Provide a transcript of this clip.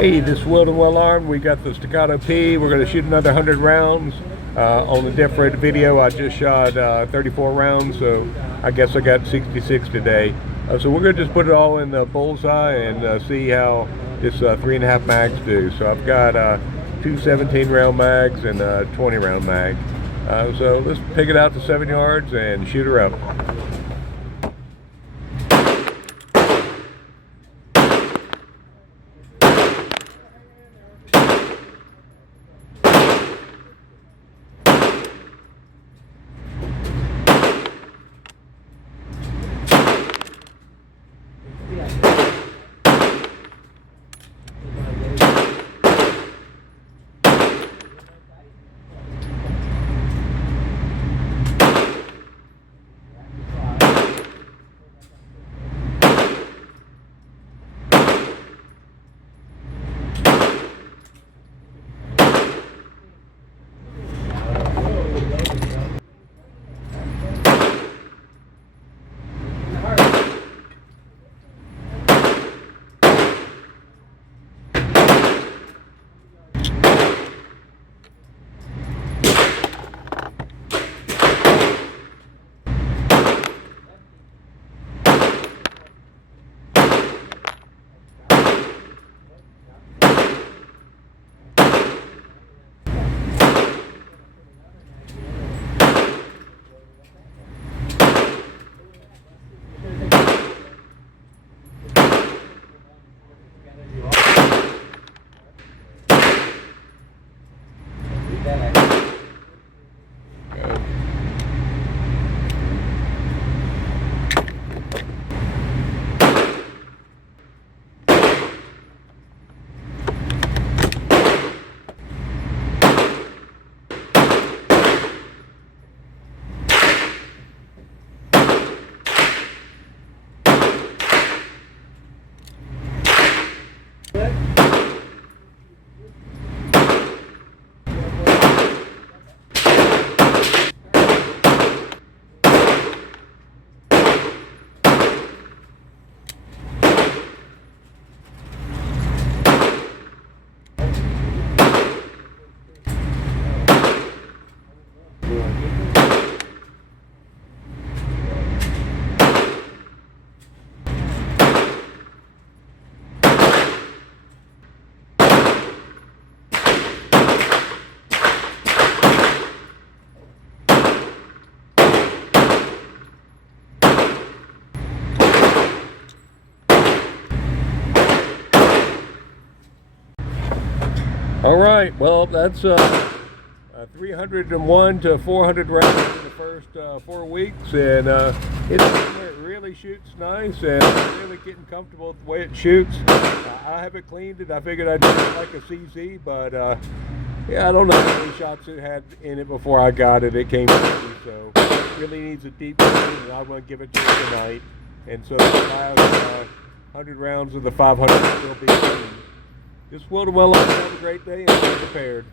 Hey, this is Will and Well Armed. We got the Staccato P. We're going to shoot another 100 rounds on a different video. I just shot 34 rounds, so I guess I got 66 today. So we're going to just put it all in the bullseye and see how this 3.5 mags do. So I've got two 17-round mags and a 20-round mag. So let's pick it out to 7 yards and shoot her up. All right, well, that's 301 to 400 rounds in the first 4 weeks, and it really shoots nice, and I'm really getting comfortable with the way it shoots. I haven't cleaned it. I figured I'd do it like a CZ, but yeah, I don't know how many shots it had in it before I got it. It came easy, so it really needs a deep clean, and I'm going to give it to it tonight. And so the last 100 rounds of the 500 will still be clean. Just well, have a great day and be prepared.